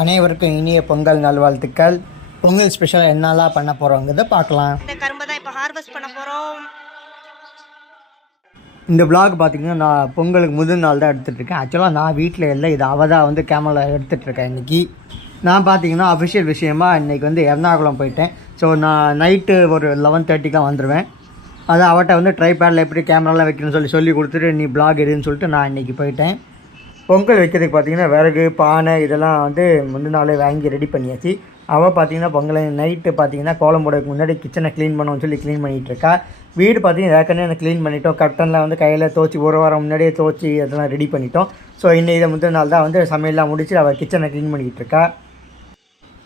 அனைவருக்கும் இனிய பொங்கல் நல்வாழ்த்துக்கள். பொங்கல் ஸ்பெஷலாக என்னெல்லாம் பண்ண போகிறோங்கிறத பார்க்கலாம் இந்த கரும்பை தான் இப்போ ஹார்வெஸ்ட் பண்ண போகிறோம் இந்த vlog பார்த்தீங்கன்னா நான் பொங்கலுக்கு முதல் நாள் தான் எடுத்துகிட்டு இருக்கேன். ஆக்சுவலாக நான் வீட்டில் இல்லை இது அவள் தான் வந்து கேமரா எடுத்துகிட்டு இருக்கேன் இன்றைக்கி நான் பார்த்தீங்கன்னா அஃபிஷியல் விஷயமா இன்றைக்கி வந்து எர்ணாகுளம் போயிட்டேன். ஸோ நான் நைட்டு ஒரு லெவன் தேர்ட்டிக்கெலாம் வந்துடுவேன் அது அவட்ட வந்து ட்ரைபேடில் எப்படி கேமராலாம் வைக்கணும்னு சொல்லி சொல்லி கொடுத்துட்டு நீ vlog எடுன்னு சொல்லிட்டு நான் இன்றைக்கி போயிட்டேன். பொங்கல் வைக்கிறதுக்கு பார்த்தீங்கன்னா விறகு பானை இதெல்லாம் வந்து முந்தின நாளே வாங்கி ரெடி பண்ணியாச்சு. அவள் பார்த்தீங்கன்னா பொங்கல் நைட்டு பார்த்தீங்கன்னா கோலம் போடுறதுக்கு முன்னாடி கிச்சனை க்ளீன் பண்ணுவோம்னு சொல்லி க்ளீன் பண்ணிகிட்ருக்கா வீடு பார்த்தீங்கன்னா ஏற்கனவே க்ளீன் பண்ணிட்டோம். கட்டனில் வந்து கையில் தோச்சி ஒரு வாரம் முன்னாடியே தோச்சி அதெல்லாம் ரெடி பண்ணிட்டோம். ஸோ இன்னும் இதை முந்தின நாள் தான் வந்து சமையல்லாம் முடிச்சு அவள் கிச்சனை க்ளீன் பண்ணிக்கிட்டு இருக்கா.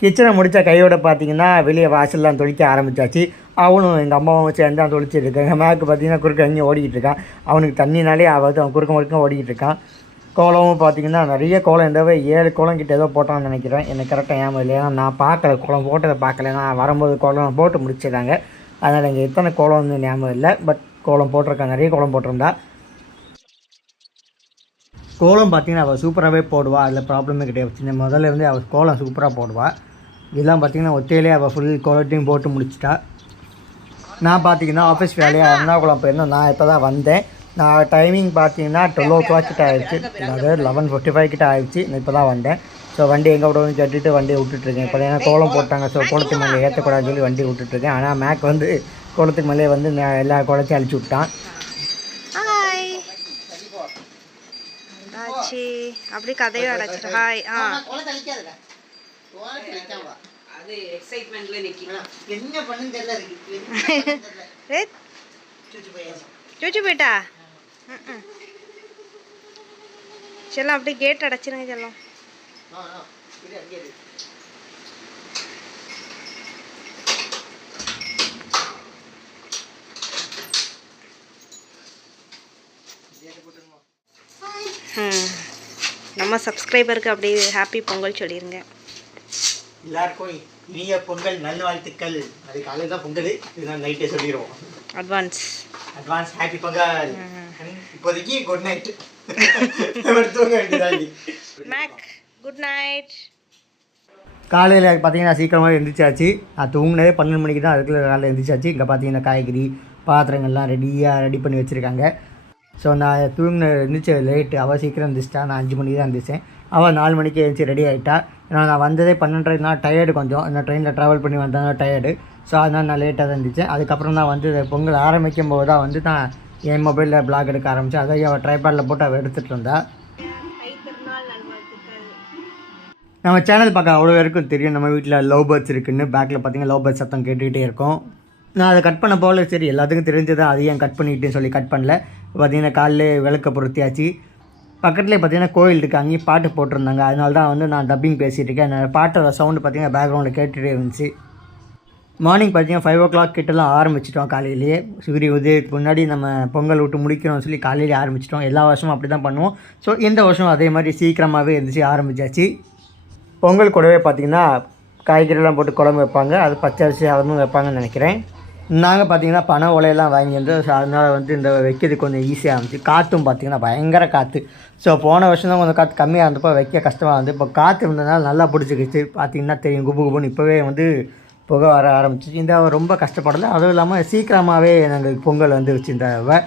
கிச்சனை முடித்த கையோட பார்த்தீங்கன்னா வெளியே வாசல்லாம் தொழிக்க ஆரம்பிச்சாச்சு. அவனும் எங்கள் அம்மாவும் சேர்ந்து தான் தொளிச்சிட்டு இருக்காங்க. மேக்கு பார்த்தீங்கன்னா குறுக்க அங்கேயும் ஓடிக்கிட்டு இருக்கான். அவனுக்கு தண்ணினாலே அவன் அவன் குறுக்க முறுக்கம் ஓடிக்கிட்டு இருக்கான். கோலமும் பார்த்தீங்கன்னா நிறைய கோலம் இந்த ஏழு கோலம் கிட்ட ஏதோ போட்டான்னு நினைக்கிறேன். எனக்கு கரெக்டாக ஞாபகம் இல்லை ஏன்னா நான் பார்க்கல கோலம் போட்டதை பார்க்கல. நான் வரும்போது கோலம் போட்டு முடிச்சிட்டாங்க அதனால் இங்கே எத்தனை கோலம் வந்து ஞாபகம் இல்லை. பட் கோலம் போட்டிருக்காங்க. நிறைய கோலம் போட்டிருந்தா. கோலம் பார்த்தீங்கன்னா அவள் சூப்பராகவே போடுவாள் அதில் ப்ராப்ளமே கிடையாது. சின்ன முதல்ல இருந்து அவள் கோலம் சூப்பராக போடுவாள் இதெல்லாம் பார்த்தீங்கன்னா ஒத்தையிலே அவள் ஃபுல் கோலத்தையும் போட்டு முடிச்சிட்டா. நான் பார்த்தீங்கன்னா ஆஃபீஸ் வேலையாக எர்ணாகுளம் போயிருந்தேன். நான் இப்போ தான் வந்தேன். நான் டைமிங் பார்த்தீங்கன்னா டுவெல் ஓ கிளாக் கிட்ட ஆயிடுச்சு. அதாவது லெவன் ஃபிஃப்டி ஃபைவ் கிட்ட ஆயிடுச்சு. நான் இப்போ தான் வந்தேன். ஸோ வண்டி எங்கே விடுவோம்னு கேட்டுட்டு வண்டியை விட்டுட்ருக்கேன் இப்போ ஏன்னா கோலம் போட்டாங்க. ஸோ கோலத்துக்கு மேலே ஏற்றக்கூடாதுன்னு சொல்லி வண்டி விட்டுட்ருக்கேன் ஆனால் மேக் வந்து கோலத்துக்கு மேலே வந்து நே- எல்லா கோலத்தையும் அழிச்சு விட்டான். அப்படி அடைச்சிட்டு ஹாய் ஆ. அது எக்ஸைட்மெண்ட்ல நிக்கி. என்ன பண்ணுன்னு தெரியல. சூச்சு போயிட்டா. செல்லம் அப்படியே கேட் அடைச்சிருங்க செல்லம். நம்ம சப்ஸ்கிரைபருக்கு அப்படியே ஹாப்பி பொங்கல் சொல்லிடுங்க எல்லாருக்கும் இனிய பொங்கல் நல்வாழ்த்துக்கள் அது காலையில் தான் பொங்கல். இதுதான் நைட்டே சொல்லிடுவோம். Advance advance happy Pongal. இப்போதைக்கு குட் நைட் தூங்க வேண்டியதாண்டி. மேக் குட் நைட் காலையில் பார்த்தீங்கன்னா சீக்கிரமாக எழுந்திரிச்சாச்சு நான் தூங்கினதே பன்னெண்டு மணிக்கு தான் அதுக்குள்ள காலையில் எழுந்திரிச்சாச்சு இங்கே பார்த்தீங்கன்னா காய்கறி பாத்திரங்கள்லாம் ரெடியாக ரெடி பண்ணி வச்சுருக்காங்க. ஸோ நான் தூங்கின எழுந்திரிச்ச லேட்டு அவள் சீக்கிரம் எழுந்திரிச்சிட்டா நான் அஞ்சு மணிக்கு தான் எழுந்திரிச்சேன் அவள் நாலு மணிக்கு எழுந்துச்சி ரெடி ஆகிட்டா ஏன்னா நான் வந்ததே பன்னெண்டரை நான் டயர்டு கொஞ்சம். இந்த ட்ரெயினில் ட்ராவல் பண்ணி வந்தேன் டயர்டு ஸோ அதனால் நான் லேட்டாக தான் இருந்துச்சேன் அதுக்கப்புறம் தான் வந்து பொங்கல் ஆரம்பிக்கும் போது தான் வந்து நான் என் மொபைலில் பிளாக் எடுக்க ஆரம்பித்தேன் அதை அவள் ட்ரைபேடில் போட்டு அவள் எடுத்துகிட்டு இருந்தா. நம்ம சேனல் பார்க்க அவ்வளோ பேருக்கும் தெரியும். நம்ம வீட்டில் லவ் பேர்ட்ஸ் இருக்குன்னு. பேக்கில் பார்த்தீங்கன்னா லவ் பேர்ட்ஸ் சத்தம் கேட்டுக்கிட்டே இருக்கும். நான் அதை கட் பண்ண போல சரி எல்லாத்துக்கும் தெரிஞ்சது அதை ஏன் கட் பண்ணிக்கிட்டேன்னு சொல்லி கட் பண்ணல. பார்த்தீங்கன்னா காலையிலே விளக்க பொருத்தியாச்சு. பக்கத்துலேயே பார்த்தீங்கன்னா கோயில் இருக்குது அங்கேயும் பாட்டு போட்டிருந்தாங்க. அதனால தான் வந்து நான் டப்பிங் பேசிகிட்டு இருக்கேன். பாட்டோட சவுண்டு பார்த்தீங்கன்னா பேக்ரவுண்டில் கேட்டுகிட்டே இருந்துச்சு. மார்னிங் பார்த்தீங்கன்னா ஃபைவ் ஓ கிளாக் கிட்டலாம் ஆரம்பிச்சிட்டோம் காலையிலேயே. சூரிய உதயத்துக்கு முன்னாடி நம்ம பொங்கல் விட்டு முடிக்கிறோம்னு சொல்லி காலையிலேயே ஆரம்பிச்சிட்டோம். எல்லா வருஷமும் அப்படி தான் பண்ணுவோம். ஸோ இந்த வருஷம் அதே மாதிரி சீக்கிரமாகவே இருந்துச்சு ஆரம்பிச்சாச்சு. பொங்கல் கூடவே பார்த்தீங்கன்னா காய்கறிலாம் போட்டு குழம்பு வைப்பாங்க. அது பச்சை அரிசி அதுவும் வைப்பாங்கன்னு நினைக்கிறேன். நாங்கள் பார்த்தீங்கன்னா பனை ஓலையெல்லாம் வாங்கி வந்து ஸோ அதனால் வந்து இந்த வைக்கிறதுக்கு கொஞ்சம் ஈஸியாக இருந்துச்சு. காற்றும் பார்த்தீங்கன்னா பயங்கர காற்று ஸோ போன வருஷம் தான் கொஞ்சம் காற்று கம்மியாக இருந்தப்போ வைக்க கஷ்டமாக இருந்து இப்போ காற்று இருந்ததுனால நல்லா பிடிச்சிக்கிச்சு. பார்த்திங்கன்னா தெரியும் குபு குபுன்னு இப்போவே வந்து புகை வர ஆரம்பிச்சிச்சு. இந்த ரொம்ப கஷ்டப்படலை. அதுவும் இல்லாமல் சீக்கிரமாகவே நாங்கள் பொங்கல் வந்துருச்சு இந்த தடவை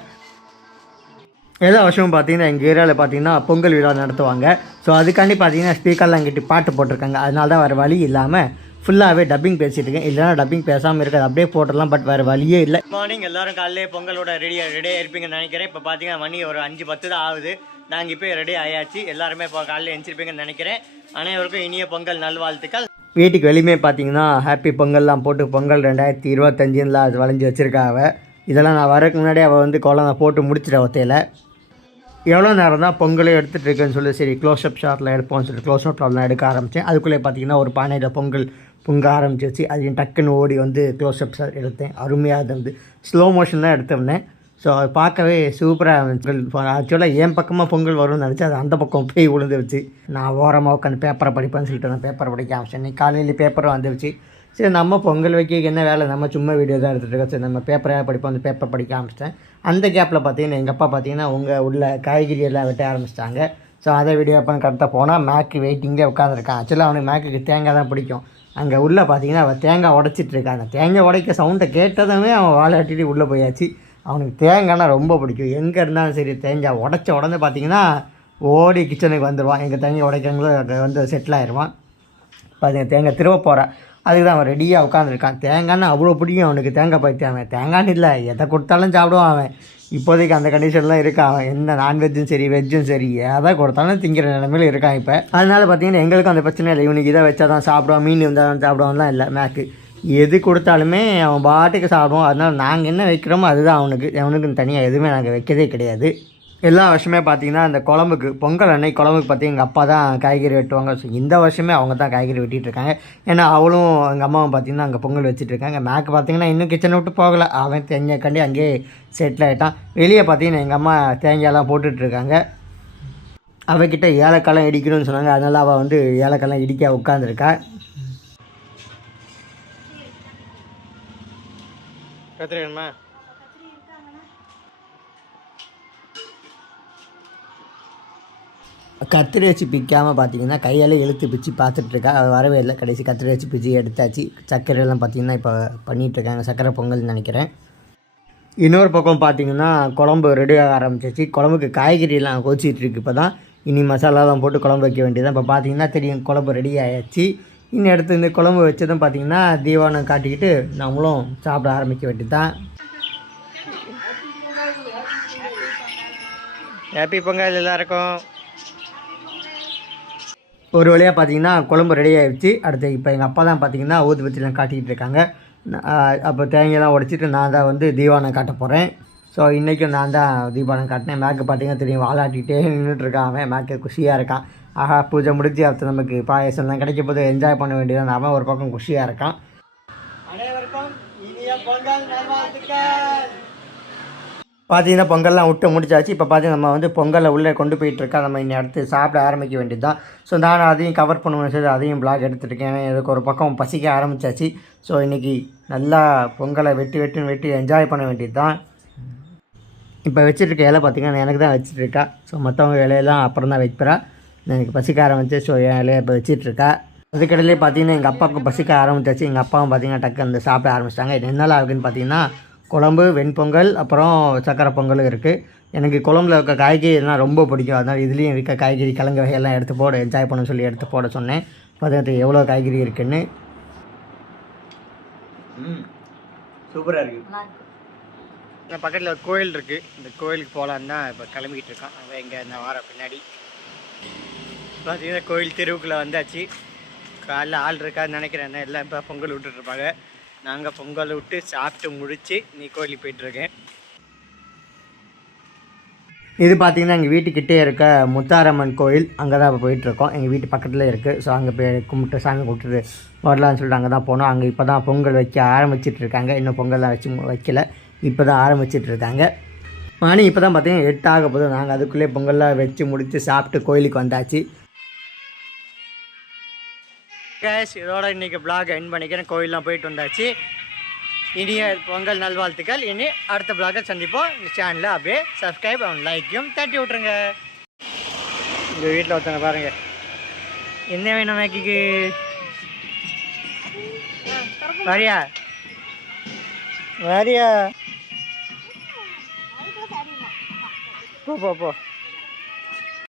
எல்லா வருஷமும் பார்த்தீங்கன்னா எங்கள் ஏரியாவில் பார்த்தீங்கன்னா பொங்கல் விழா நடத்துவாங்க. ஸோ அதுக்காண்டி பார்த்தீங்கன்னா ஸ்பீக்கர்லாம் அங்கிட்டு பாட்டு போட்டிருக்காங்க. அதனால தான் வேறு வழி இல்லாமல் ஃபுல்லாகவே டப்பிங் பேசிட்டு இருக்கேன். இல்லைனா டப்பிங் பேசாமல் இருக்காது. அப்படியே போட்டுடலாம். பட் வேறு வழியே இல்லை. மார்னிங் எல்லாரும் காலையிலே பொங்கலோட ரெடியாக ரெடியாக இருப்பீங்கன்னு நினைக்கிறேன். இப்போ பார்த்தீங்கன்னா மணி ஒரு அஞ்சு பத்து தான் ஆகுது. நாங்கள் இப்போ ரெடி ஆயாச்சு. எல்லாருமே இப்போ காலையில் எழுந்திருப்பீங்கன்னு நினைக்கிறேன். அனைவருக்கும் இனிய பொங்கல் நல்வாழ்த்துக்கள். வீட்டுக்கு வெளியுமே பார்த்தீங்கன்னா ஹாப்பி பொங்கல்லாம் போட்டு பொங்கல் ரெண்டாயிரத்தி இருபத்தஞ்சுல அது வளைஞ்சி வச்சுருக்காவ இதெல்லாம் நான் வரதுக்கு முன்னாடி அவள் வந்து குழந்தை போட்டு முடிச்சிட்ட ஒத்தையில். எவ்வளோ நேரம் தான் பொங்கலே எடுத்துகிட்டு இருக்கேன்னு சொல்லி சரி க்ளோஸ் அப் ஷாட்டில் எடுப்போம்னு சொல்லி க்ளோஸ் அப் ஷாட்லாம் எடுக்க ஆரம்பித்தேன் அதுக்குள்ளே பார்த்தீங்கன்னா ஒரு பானையில் பொங்கல் பொங்க ஆரம்பிச்சிருச்சு அதையும் டக்குன்னு ஓடி வந்து க்ளோஸ் அப் ஷாட் எடுத்தேன். அருமையாக இருந்தது. ஸ்லோ மோஷன் தான் எடுத்திருந்தேன். ஸோ அது பார்க்கவே சூப்பராக இருந்துச்சு. ஆக்சுவலாக என் பக்கமாக பொங்கல் வரும்னு நினச்சி அது அந்த பக்கம் போய் விழுந்துருச்சு. நான் ஓரமாக உட்காந்து பேப்பரை படிப்பேன்னு சொல்லிட்டு நான் பேப்பரை படிக்க ஆரம்பிச்சேன். நீ காலையில் பேப்பரும் வந்துருச்சு. சரி நம்ம பொங்கல் வைக்க என்ன வேலை? நம்ம சும்மா வீடியோ தான் எடுத்துகிட்டு இருக்கோம். சரி நம்ம பேப்பராக படிப்போம் அந்த பேப்பர் படிக்க ஆரம்பிச்சிட்டேன். அந்த கேப்பில் பார்த்தீங்கன்னா எங்கள் அப்பா பார்த்தீங்கன்னா உங்கள் உள்ள காய்கறி எல்லாம் வெட்ட ஆரம்பிச்சிட்டாங்க. ஸோ அதை வீடியோ பண்ண கரெக்டாக போனால் மேக்கு வெயிட்டிங்கே உட்காந்துருக்கான் ஆக்சுவலாக அவனுக்கு மேக்குக்கு தேங்காய் தான் பிடிக்கும். அங்கே உள்ளே பார்த்தீங்கன்னா அவன் தேங்காய் உடச்சிட்டு இருக்கான். அந்த தேங்காய் உடைக்க சவுண்டை கேட்டதுமே அவன் வாழாட்டிட்டு உள்ளே போயாச்சு. அவனுக்கு தேங்காய்னா ரொம்ப பிடிக்கும். எங்கே இருந்தாலும் சரி தேங்காய் உடச்ச உடனே பார்த்தீங்கன்னா ஓடி கிச்சனுக்கு வந்துடுவான் எங்கள் தேங்காய் உடைக்கிறவங்களும் அங்கே வந்து செட்டில் ஆயிடுவான் பார்த்தீங்க தேங்காய் திருவ போகிறான் அதுக்கு தான் அவன் ரெடியாக உட்காந்துருக்கான் தேங்காய்னா அவ்வளோ பிடிக்கும் அவனுக்கு. தேங்காய் பற்றி அவன். தேங்காய்னு இல்லை எதை கொடுத்தாலும் சாப்பிடுவான் அவன். இப்போதைக்கு அந்த கண்டிஷன்லாம் இருக்கான் அவன். எந்த நான்வெஜ்ஜும் சரி வெஜ்ஜும் சரி எதை கொடுத்தாலும் திங்கிற நிலமையில இருக்கான் இப்போ. அதனால் பார்த்தீங்கன்னா எங்களுக்கும் அந்த பிரச்சனை இல்லை. இவனுக்கு இதை வச்சா தான் சாப்பிடுவான் மீன் இருந்தால் தான் சாப்பிடுவான்லாம் இல்லை மேக்கு எது கொடுத்தாலுமே அவன் பாட்டுக்கு சாப்பிடுவோம் அதனால நாங்கள் என்ன வைக்கிறோமோ அதுதான் அவனுக்கு. அவனுக்கு தனியாக எதுவுமே நாங்கள் வைக்கதே கிடையாது. எல்லா வருஷமே பார்த்தீங்கன்னா அந்த குழம்புக்கு பொங்கல் அன்னைக்கு குழம்புக்கு பார்த்தி எங்கள் அப்பா தான் காய்கறி வெட்டுவாங்க. ஸோ இந்த வருஷமே அவங்க தான் காய்கறி வெட்டிகிட்ருக்காங்க ஏன்னா அவளும் எங்கள் அம்மாவும் பார்த்தீங்கன்னா அங்கே பொங்கல் வச்சுட்ருக்காங்க மேக்கு பார்த்தீங்கன்னா இன்னும் கிச்சனை விட்டு போகலை. அவன் தேங்காய் கண்டி அங்கேயே செட்டில் ஆகிட்டான் வெளியே பார்த்தீங்கன்னா எங்கள் அம்மா தேங்காயெல்லாம் போட்டுட்ருக்காங்க அவகிட்ட ஏலக்காய்லாம் இடிக்கணும்னு சொன்னாங்க. அதனால அவள் வந்து ஏலக்காய்லாம் இடிக்க உட்காந்துருக்கா கத்திரிக்கணுமா? கத்திரி வச்சு பிக்காமல் பார்த்தீங்கன்னா கையால் இழுத்து பிச்சு பார்த்துட்ருக்கா. அது வரவே இல்லை. கடைசி கத்திரி வச்சு பிச்சு எடுத்தாச்சு. சர்க்கரையெல்லாம் பார்த்தீங்கன்னா இப்போ பண்ணிகிட்ருக்காங்க சர்க்கரை பொங்கல்னு நினைக்கிறேன். இன்னொரு பக்கம் பார்த்தீங்கன்னா குழம்பு ரெடி ஆக ஆரம்பிச்சிச்சு குழம்புக்கு காய்கறியெல்லாம் கொதிச்சிட்டு இருக்கு இப்போ தான் இனி மசாலாலாம் போட்டு குழம்பு வைக்க வேண்டியதான் இப்போ பார்த்தீங்கன்னா தெரியும் குழம்பு ரெடி ஆயாச்சு. இன்னும் அடுத்து இந்த குழம்பு வச்சதும் பார்த்தீங்கன்னா தீவானம் காட்டிக்கிட்டு நம்மளும் சாப்பிட ஆரம்பிக்க வேண்டியது தான் ஹாப்பி பொங்கல் எல்லாருக்கும். ஒரு வழியாக பார்த்தீங்கன்னா குழம்பு ரெடி ஆகிடுச்சு அடுத்து இப்போ எங்கள் அப்பா தான் பார்த்தீங்கன்னா ஊதுபத்திலாம் காட்டிக்கிட்டு இருக்காங்க. அப்போ தேங்காயெல்லாம் உடைச்சிட்டு நான் தான் வந்து தீபாவளம் காட்ட போகிறேன் ஸோ இன்றைக்கும் நான் தான் தீபாவளம் காட்டினேன். மேக்கு பார்த்தீங்கன்னா தெரியும் வாலாட்டிகிட்டே நின்றுட்டு இருக்கான் அவன். மேக்கு குஷியாக இருக்கான். ஆஹா பூஜை முடிஞ்சு அடுத்து நமக்கு பாயசம்லாம் கிடைக்க போது என்ஜாய் பண்ண வேண்டியதான் அவன் ஒரு பக்கம் குஷியாக இருக்கான். அனைவருக்கும் இனிய பொங்கல் நல்வாழ்த்துக்கள். பார்த்தீங்கன்னா பொங்கல்லாம் விட்டு முடிச்சாச்சு. இப்போ பார்த்தீங்கன்னா நம்ம வந்து பொங்கலை உள்ளே கொண்டு போயிட்டு இருக்கா. நம்ம இனி அடுத்து சாப்பிட ஆரம்பிக்க வேண்டியது தான் ஸோ நான் அதையும் கவர் பண்ணுவேன் சரி அதையும் பிளாக் எடுத்துருக்கேன் ஏன்னா எனக்கு ஒரு பக்கம் பசிக்க ஆரம்பிச்சாச்சு. ஸோ இன்றைக்கி நல்லா பொங்கலை வெட்டி வெட்டி வெட்டி என்ஜாய் பண்ண வேண்டியது தான் இப்போ வச்சுருக்க இலை பார்த்தீங்கன்னா எனக்கு தான் வச்சுட்ருக்கா ஸோ மற்றவங்க இலையெல்லாம் அப்புறம் தான் வைக்கிறா எனக்கு பசிக்க ஆரம்பிச்சு ஸோ இலையை இப்போ வச்சிட்ருக்கா அதுக்கடையிலே பார்த்தீங்கன்னா எங்கள் அப்பாவுக்கு பசிக்க ஆரம்பிச்சாச்சு. எங்கள் அப்பாவும் பார்த்தீங்கன்னா டக்கு அந்த சாப்பிட ஆரம்பிச்சிட்டாங்க. இது என்னெல்லாம் ஆகுதுன்னு பார்த்தீங்கன்னா குழம்பு வெண்பொங்கல் அப்புறம் சக்கரை பொங்கலும் இருக்குது எனக்கு குழம்புல இருக்க காய்கறி எல்லாம் ரொம்ப பிடிக்கும். அதனால் இதுலேயும் இருக்க காய்கறி கிழங்கு வகையெல்லாம் எடுத்து போட என்ஜாய் பண்ண சொல்லி எடுத்து போட சொன்னேன். பார்த்தீங்கன்னா எவ்வளோ காய்கறி இருக்குன்னு. ம் சூப்பராக இருக்குது இந்த பக்கத்தில் ஒரு கோயில் இருக்குது இந்த கோயிலுக்கு போகலான்னு தான் இப்போ கிளம்பிக்கிட்டு இருக்கோம். அவன் இங்கே இந்த வாரம் பின்னாடி. பார்த்தீங்கன்னா கோயில் தெருவுக்குள்ளே வந்தாச்சு. காலைல ஆள் இருக்காதுன்னு நினைக்கிறேன். எல்லாம் இப்போ பொங்கல் விட்டுட்ருப்பாங்க நாங்கள் பொங்கல் விட்டு சாப்பிட்டு முடித்து நீ கோயிலுக்கு போயிட்டுருக்கேன் இது பார்த்தீங்கன்னா எங்கள் வீட்டுக்கிட்டே இருக்க முத்தாரம்மன் கோயில். அங்கே தான் இப்போ போயிட்டுருக்கோம் எங்கள் வீட்டு பக்கத்தில் இருக்குது ஸோ அங்கே போய் கும்பிட்டு சாமி கும்பிட்டு வரலான்னு சொல்லிட்டு அங்கே தான் போனோம். அங்கே இப்போ தான் பொங்கல் வைக்க ஆரம்பிச்சிட்டு இருக்காங்க. இன்னும் பொங்கல்லாம் வச்சு மு- வைக்கல. இப்போ தான் ஆரம்பிச்சிட்ருக்காங்க மணி இப்போ தான் பார்த்தீங்கன்னா எட்டு ஆக போதும் நாங்கள் அதுக்குள்ளே பொங்கல்லாம் வச்சு முடித்து சாப்பிட்டு கோயிலுக்கு வந்தாச்சு. கேஷ் இதோட இன்றைக்கி பிளாக் என் பண்ணிக்கிறேன். கோயிலெலாம் போயிட்டு வந்தாச்சு. இனிய பொங்கல் நல்வாழ்த்துக்கள். இனி அடுத்த பிளாகை சந்திப்போம். இந்த சேனலில் அப்படியே சப்ஸ்கிரைப் லைக்கையும் தட்டி விட்ருங்க இந்த வீட்டில் ஒருத்தங்க பாருங்க. என்ன வேணும் மேக்கிக்கு வரியா? வரியா? 不不不。